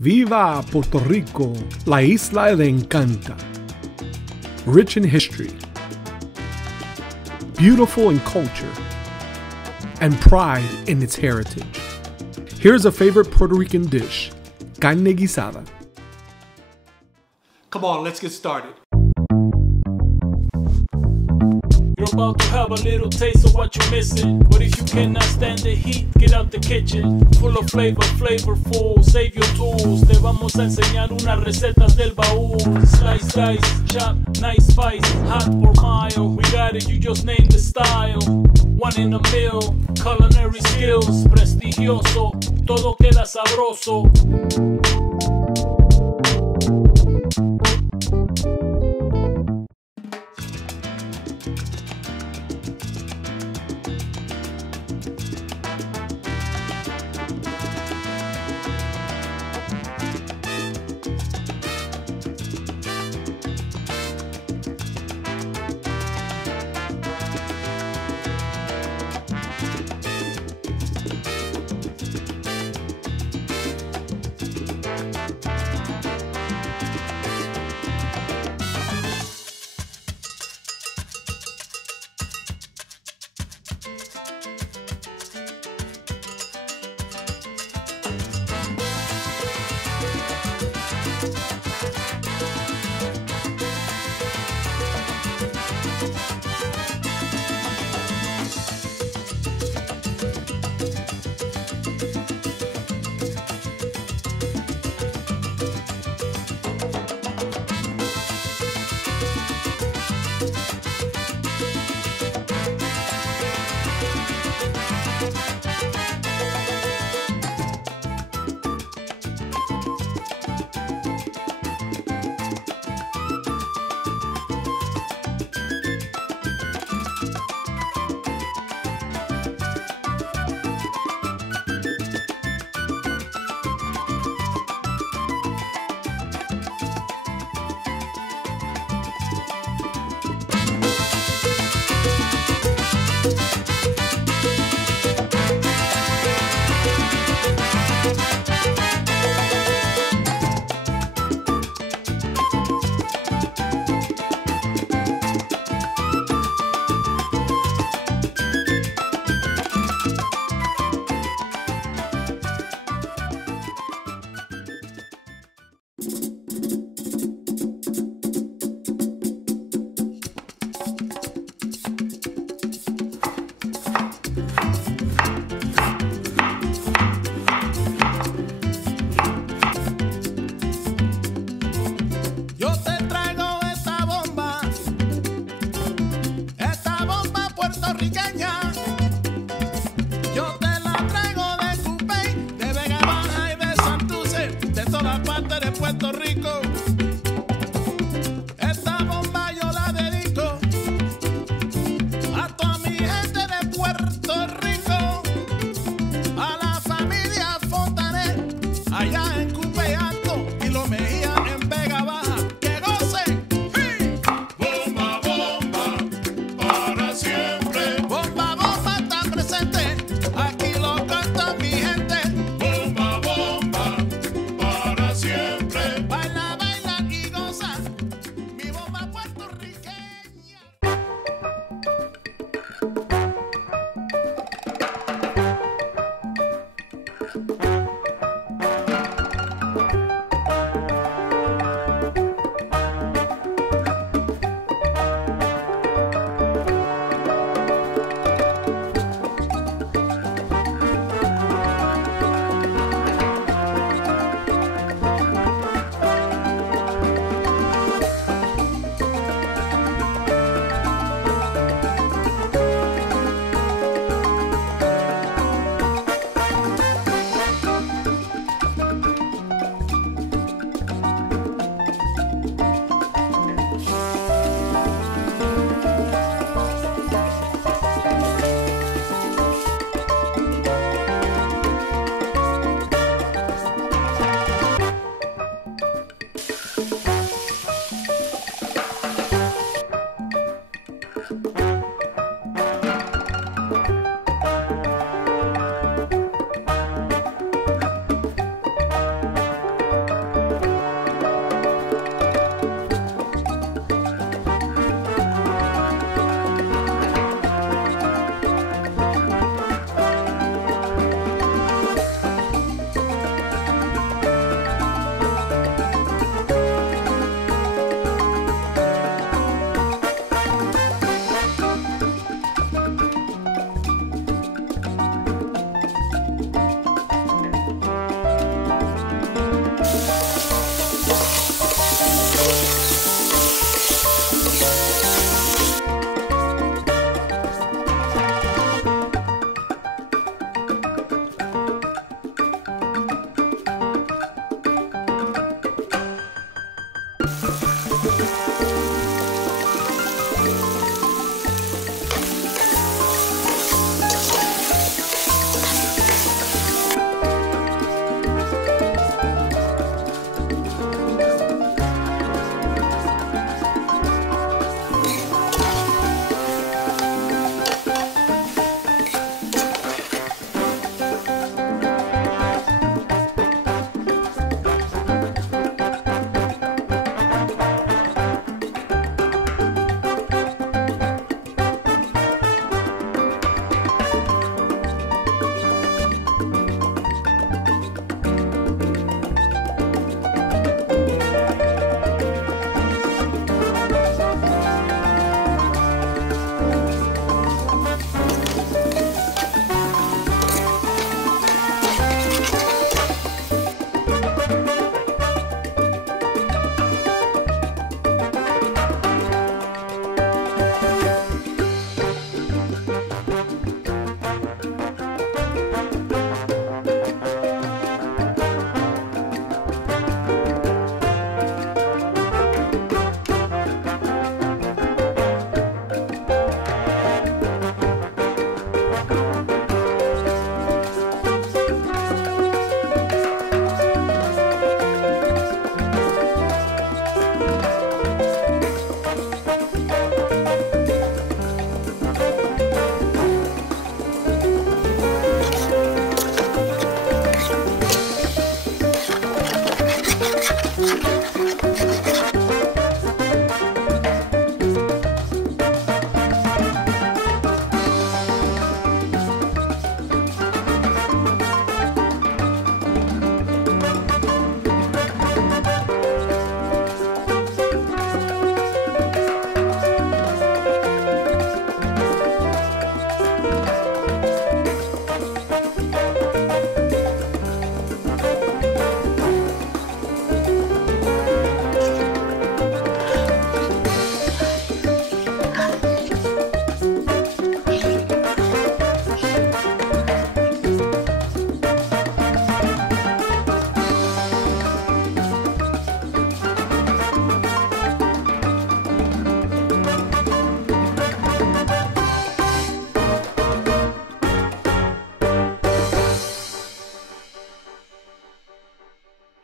Viva Puerto Rico, la isla de encanta. Rich in history, beautiful in culture, and pride in its heritage. Here's a favorite Puerto Rican dish, carne guisada. Come on, let's get started. You're about to have a little taste of what you're missing. But if you cannot stand the heat, get out the kitchen. Full of flavor, flavorful, save your tools. Te vamos a enseñar unas recetas del baúl. Slice, dice, chop, nice spice, hot or mild. We got it, you just name the style. One in a meal, culinary skills, prestigioso, todo queda sabroso.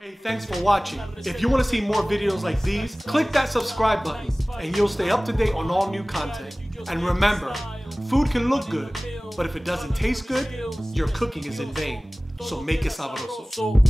Hey, thanks for watching. If you want to see more videos like these, click that subscribe button and you'll stay up to date on all new content. And remember, food can look good, but if it doesn't taste good, your cooking is in vain. So make it sabroso.